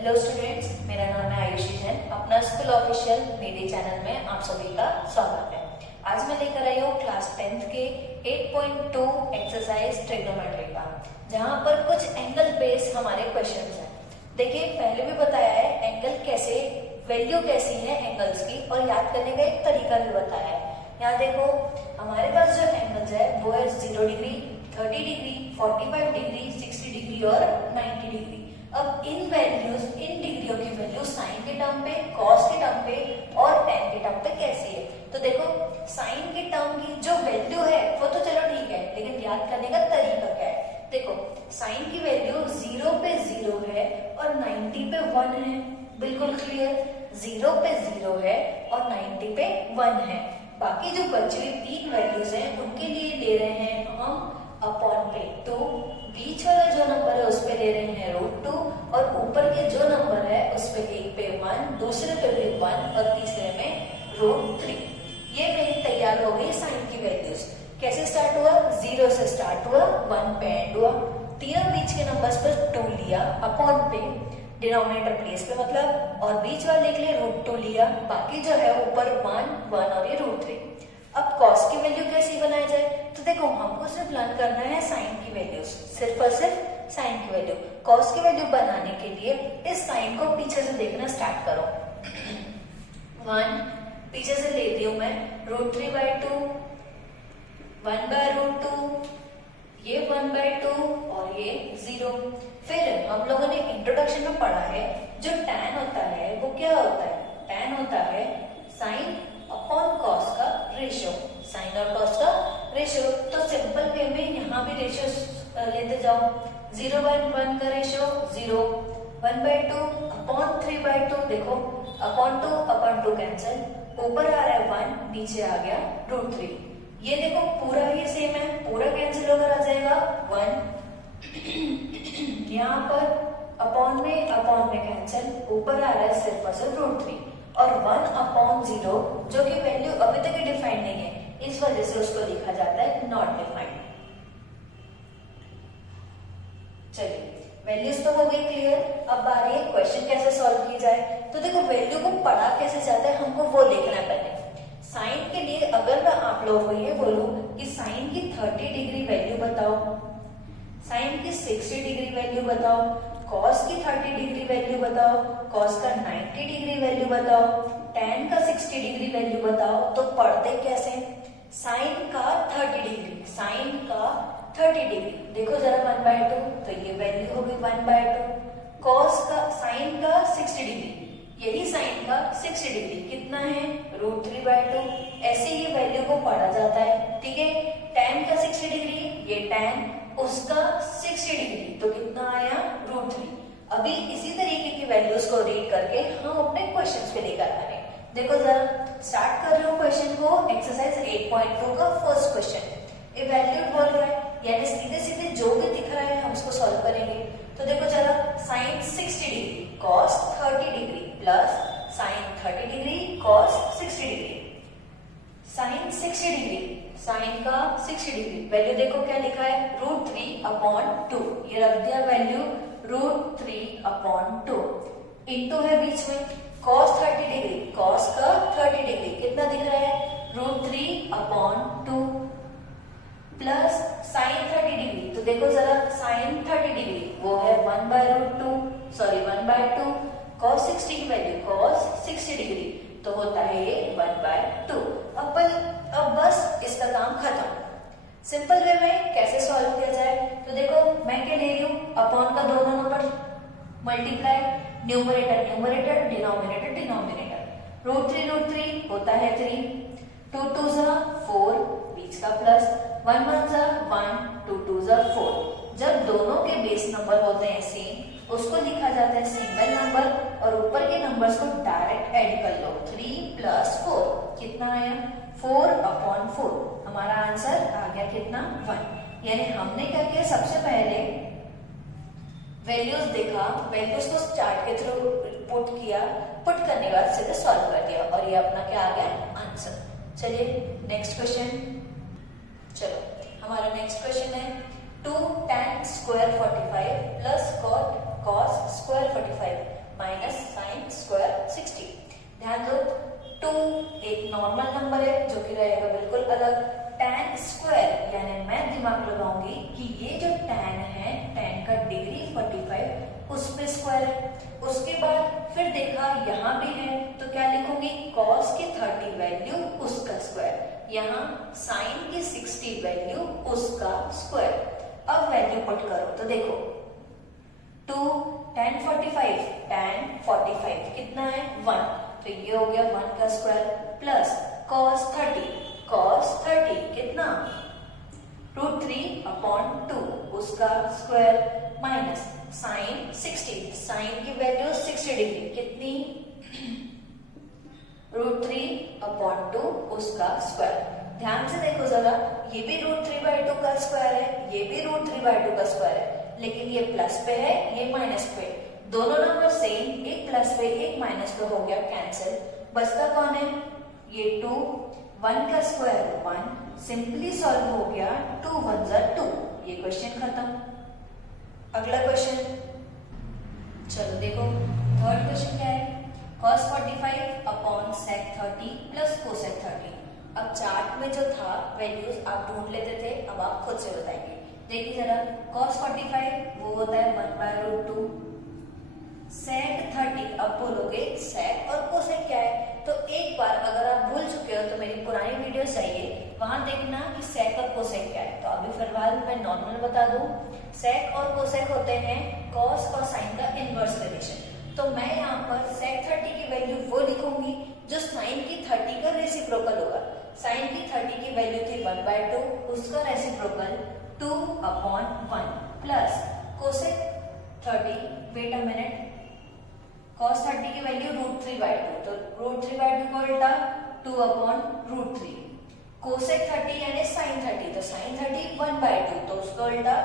Hello students, मेरा नाम है आयुषी जैन। अपना स्कूल ऑफिशियल मेरे चैनल में आप सभी का स्वागत है। आज मैं लेकर आई हूँ क्लास 10th के 8.2 एक्सरसाइज ट्रिग्नोमेट्री का, जहाँ पर कुछ एंगल बेस्ड हमारे क्वेश्चंस हैं। देखिए, पहले भी बताया है एंगल कैसे, वैल्यू कैसी है एंगल्स की, और याद करने का एक तरीका भी बताया है। यहाँ देखो, हमारे पास जो एंगल्स है वो है 0 डिग्री, 30 डिग्री, 45 डिग्री, 60 डिग्री और 90 डिग्री। अब इन वैल्यूज, इन डिग्रियों की वैल्यू साइन के टर्म पे, कॉस के टर्म पे और टेन के टर्म पे कैसी है। तो देखो, साइन के टर्म की जो वैल्यू है वो तो चलो ठीक है, लेकिन याद करने का तरीका क्या है। देखो, साइन की वैल्यू 0 पे 0 है और 90 पे 1 है। बिल्कुल क्लियर, 0 पे 0 है और 90 पे 1 है। बाकी जो बची हुई तीन वैल्यूज हैं उनके लिए ले रहे हैं हम अपॉन पे 2, बीच वाला जो नंबर है उस पे ले रहे हैं √2 और ऊपर के जो नंबर है उस पे एक पे 1, दूसरे पे भी 1 और तीसरे में √3। ये मेरी तैयार हो गई साइन की वैल्यूज। कैसे स्टार्ट हुआ? 0 से स्टार्ट हुआ, 1 पे एंड हुआ। तीनों बीच के नंबर्स पर 2 लिया, अपॉन पे डिनोमिनेटर प्लेस पे मतलब, और बीच वाले के लिए √2 लिया, बाकी जो है ऊपर 1 और ये √3। अब कॉस की वैल्यू कैसी बनाई जाए? तो देखो, हमको सिर्फ लर्न करना है साइन की वैल्यूज, सिर्फ और सिर्फ साइन की वैल्यू। कॉस की वैल्यू बनाने के लिए इस साइन को पीछे से देखना स्टार्ट करो। 1 पीछे से लेती हूं मैं, √3/2, 1/√2, ये 1/2 और ये 0। फिर हम लोगों ने इंट्रोडक्शन में पढ़ा है जो tan होता है वो क्या होता है? tan होता है साइन अपॉन कॉस का रेशियो, साइन और कॉस का रेशियो। तो सिंपल वे में यहाँ भी रेशियो लेते जाओ। 0/1 का रेशियो 0, 1/2 अपॉन 3/2, देखो अपॉन 2 कैंसिल, ऊपर आ रहा है 1, नीचे आ गया √3। ये देखो पूरा ही सेम है, पूरा कैंसिल होकर आ जाएगा 1। यहाँ पर अपॉन में कैंसिल, ऊपर आ रहा है सिर्फ और सिर्फ √3 और 1/0 जो कि वैल्यू अभी तक डिफाइंड नहीं है, इस वजह से उसको लिखा जाता है नॉट डिफाइंड। चलिए, वैल्यूज तो हो गई क्लियर। अब आ रही है क्वेश्चन कैसे सॉल्व की जाए। तो देखो, वैल्यू को पढ़ा कैसे जाता है हमको वो देखना है पहले। साइन के लिए अगर मैं आप लोगों को ये बोलूं कि साइन की 30 डिग्री वैल्यू बताओ, साइन की 60 डिग्री वैल्यू बताओ, कॉस की 30 डिग्री वैल्यू बताओ, कॉस का 90 डिग्री वैल्यू बताओ, tan का 60 डिग्री वैल्यू बताओ, तो पढ़ते कैसे? साइन का 30 डिग्री, साइन का 30 डिग्री, देखो जरा 1/2, तो ये वैल्यू होगी 1/2। कॉस का, साइन का 60 डिग्री, यही साइन का 60 डिग्री कितना है? √3/2। ऐसे ही वैल्यू को पढ़ा जाता है, ठीक है। tan का 60 डिग्री, ये tan, उसका 60 डिग्री, तो कितना आया? √3। अभी इसी तरीके की वैल्यूज को रीड करके हम अपने क्वेश्चंस पे लेकर आ रहे हैं। देखो जरा, स्टार्ट कर रहे हो क्वेश्चन को। एक्सरसाइज 8.2 का फर्स्ट क्वेश्चन इवैल्यूएट बोल रहा है, यानी सीधे सीधे जो भी दिख रहा है हम उसको सॉल्व करेंगे। तो देखो जरा, sine 60 degree cos 30 degree plus sine 30 degree cos 60 degree, sine 60 degree, sine का 60 डिग्री, वैल्यू देखो क्या लिखा है? √3/2। ये रख दिया वैल्यू √3/2, इंटू है बीच में कॉस 30 डिग्री, कॉस का 30 डिग्री कितना दिख रहा है? √3/2 प्लस साइन 30 डिग्री, तो देखो जरा, साइन 30 डिग्री वो है 1/2, कॉस 60 की वैल्यू कॉस 60 डिग्री, तो होता है ये 1/2। अब बस इसका काम खत्म। सिंपल वे में कैसे सॉल्व किया जाए? तो देखो, मैं क्या ले रही हूँ? अपॉन का दोनों नंबर मल्टीप्लाई, न्यूमरेटर डिनोमिनेटर, √3 होता है 3, 2 2 4, बीच का प्लस, 1 1 1, 2 2 4। जब दोनों के बेस नंबर होते हैं सेम, उसको लिखा जाता है सिंगल नंबर, और ऊपर के नंबर्स को डायरेक्ट ऐड कर लो। 3 + 4 कितना आया? 4/4। हमारा आंसर आ गया कितना? 1। यानी हमने क्या किया? सबसे पहले वैल्यूज देखा, वैल्यूज को चार्ट के थ्रू पुट किया, पुट करने के बाद सीधे सॉल्व कर दिया, और ये अपना क्या आ गया? आंसर। चलिए नेक्स्ट क्वेश्चन। चलो, हमारा नेक्स्ट क्वेश्चन है 2 tan² 45 plus cos² 45 minus sine square 60। ध्यान दो, 2 एक नॉर्मल नंबर है जो कि रहेगा बिल्कुल अलग। tan स्क्वायर यानी मैं दिमाग लगाऊंगी कि ये जो tan है, tan का डिग्री 45 उस पे स्क्वायर है। उसके बाद फिर देखा यहाँ भी है तो क्या लिखूंगी, cos की 30 वैल्यू उसका स्क्वायर, यहाँ sin की 60 वैल्यू उसका स्क्वायर। अब वैल्यू पुट करो तो देखो 2 tan 45 कितना है 1, तो ये हो गया 1 का स्क्वायर प्लस cos 30 कितना √3/2 उसका स्क्वायर माइनस sin 60, sin की वैल्यू 60 डिग्री कितनी √3/2 उसका स्क्वायर। ध्यान से देखो जरा, ये भी √3/2 का स्क्वायर है, ये भी √3/2 का स्क्वायर है, लेकिन ये प्लस पे है, ये माइनस पे। दोनों नंबर सेम, एक प्लस पे एक माइनस पे हो गया कैंसिल। बचता कौन है, ये 2, 1 का स्क्वायर 1, सिंपली सॉल्व हो गया 2 1 जा 2। ये क्वेश्चन खत्म। अगला क्वेश्चन, चलो देखो थर्ड क्वेश्चन क्या है, cos 45/sec 30 प्लस cosec 30। अब चार्ट में जो था वैल्यूज आप ढूंढ लेते थे, अब आप खुद से बताएंगे। देखिए जरा, cos 45 वो होता है 1/√2, sec 30 अब बोलोगे sec और cosec क्या है, तो एक बार अगर आप भूल चुके हो तो मेरी पुरानी वीडियो चाहिए, वहां देखना कि sec और cosec क्या है। तो अभी फिलहाल मैं नॉर्मल बता दूं, sec और cosec होते हैं cos और sin का इनवर्स रिलेशन। तो मैं यहाँ पर sec 30 की वैल्यू वो लिखूंगी जो sin की 30 का रेसिप्रोकल होगा। sin की 30 की वैल्यू थी 1/2, उसका reciprocal 2/1 plus cosec 30, wait a minute, cos 30 की वैल्यू √3/2, तो √3/2 का उल्टा 2/√3। cosec 30 यानी sin 30, तो sin 30 1/2, तो उसका उल्टा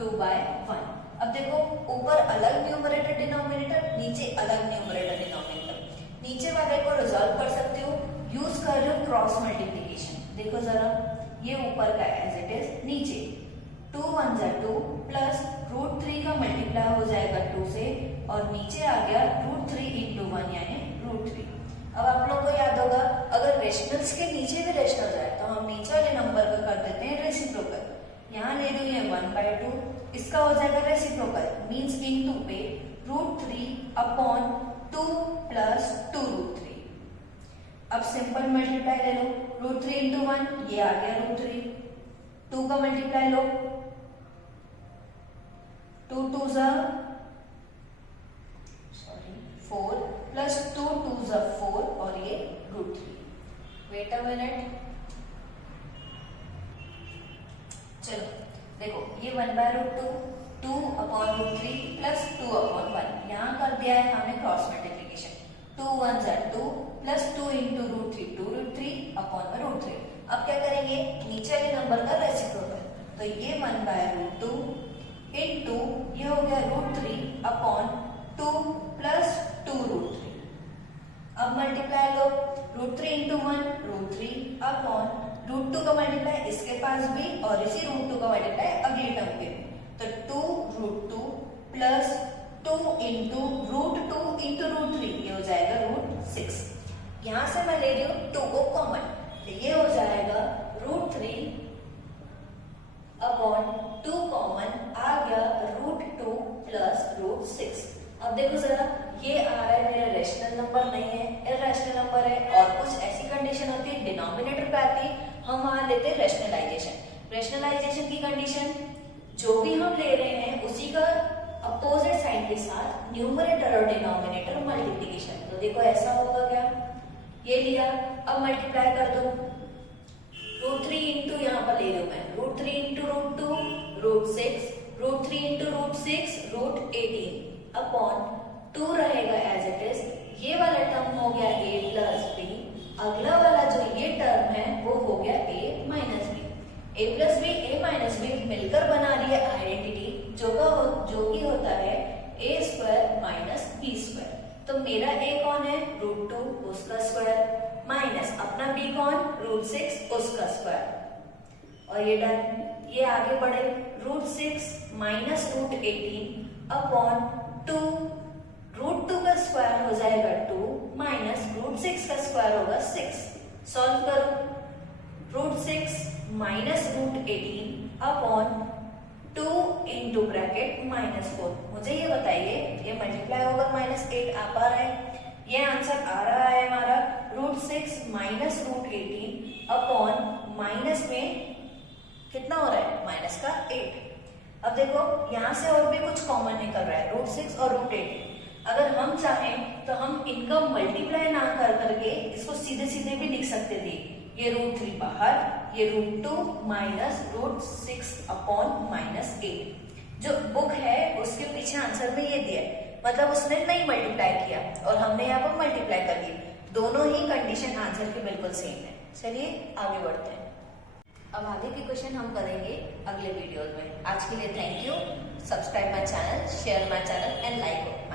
2/1। अब देखो ऊपर अलग न्यूमरेटर डिनोमिनेटर, नीचे अलग न्यूमरेटर डिनोमिनेटर। नीचे वाले को रिजॉल्व कर सकते हो, यूज कर रहे हो क्रॉस मल्टीप्लीकेशन। देखो जरा, ये ऊपर का एज इट इज, नीचे 2 1 जा 2 प्लस √3 का मल्टीप्लाई हो जाएगा 2 से, और नीचे आ गया √3 × 1 यानी √3। अब आप लोग को याद होगा, अगर रेशनल्स के नीचे भी रेशनल जाए तो हम नीचे वाले नंबर को कर देते हैं रेसिप्रोकल। यहाँ ले रही है 1/2, इसका हो जाएगा रेसिप्रोकल, मींस इनटू पे √3/2 प्लस 2√3। अब सिंपल मल्टीप्लाई ले लो, √3 × 1 ये आ गया √3, 2 का मल्टीप्लाई लो, 2 2 जा 4 प्लस 2 2 जा 4 और ये √3। वेट अ मिनट, चलो देखो ये 1/√2, 2/√3 प्लस 2/1, यहाँ कर दिया है हमने क्रॉस मल्टीप्लीकेशन। 2 1 जा 2 प्लस 2 × √3 2√3/√3। अब क्या करेंगे, नीचे वाले नंबर का रेसिप्रोकल, तो ये 1/√2 इंटू ये हो गया √3/2 प्लस 2√3। अब मल्टीप्लाई लो, √3 × 1 √3/√2 का मल्टीप्लाई इसके पास भी और इसी √2 का मल्टीप्लाई अगली टर्म पे, तो 2√2 प्लस 2 × √2 × √3 ये हो जाएगा √6। यहां से मैं ले रही हूं 2 को कॉमन, तो ये हो जाएगा √3/2 कॉमन आ गया √2 प्लस √6। अब देखो जरा, ये आ रहा है मेरा रेशनल नंबर नहीं है, इररेशनल नंबर है, और कुछ ऐसी कंडीशन होती है डिनोमिनेटर पे आती है, हम वहां लेते हैं रेशनलाइजेशन। रेशनलाइजेशन की कंडीशन, जो भी हम ले रहे हैं उसी का अपोजिट साइड के साथ न्यूमरेटर और डिनोमिनेटर मल्टीप्लीकेशन। तो देखो ऐसा होगा क्या, ये लिया, अब मल्टीप्लाई कर दो, √3 इंटू यहाँ पर ले रही हूं मैं, √3 × √2 √6, √3 × √6 √18/2 रहेगा एज इट इज। ये वाला टर्म हो गया a प्लस बी, अगला वाला जो ये टर्म है वो हो गया a minus B. a plus B a minus B मिलकर बना लिया आइडेंटिटी, जो कि होता है a² माइनस b²। तो मेरा a कौन है, √2 उसका स्क्वायर माइनस अपना b कौन, √6 उसका स्क्वायर, और ये डन। ये आगे बढ़े, √6 माइनस √18/2, √2 का सॉल्व करो। √6 माइनस √18 अपॉन 2 इंटू ब्रैकेट -4। मुझे ये बताइए, ये मल्टीप्लाई होकर -8 आ पा रहा है? ये आंसर आ रहा है हमारा √6 माइनस √18 अपॉन माइनस में कितना हो रहा है? माइनस का 8। अब देखो यहां से और भी कुछ कॉमन निकल रहा है, √6 और √18। अगर हम चाहें तो हम इनका मल्टीप्लाई ना कर करके इसको सीधे सीधे भी लिख सकते थे। ये √3 बाहर, ये √2 माइनस √6 अपॉन -8। जो बुक है उसके पीछे आंसर में ये दिया है, मतलब उसने नहीं मल्टीप्लाई किया और हमने यहाँ पर मल्टीप्लाई कर दिया। दोनों ही कंडीशन आंसर की बिल्कुल सेम है। चलिए आगे बढ़ते हैं। अब आगे के क्वेश्चन हम करेंगे अगले वीडियोज में। आज के लिए thank you. Subscribe my channel, share my channel and like.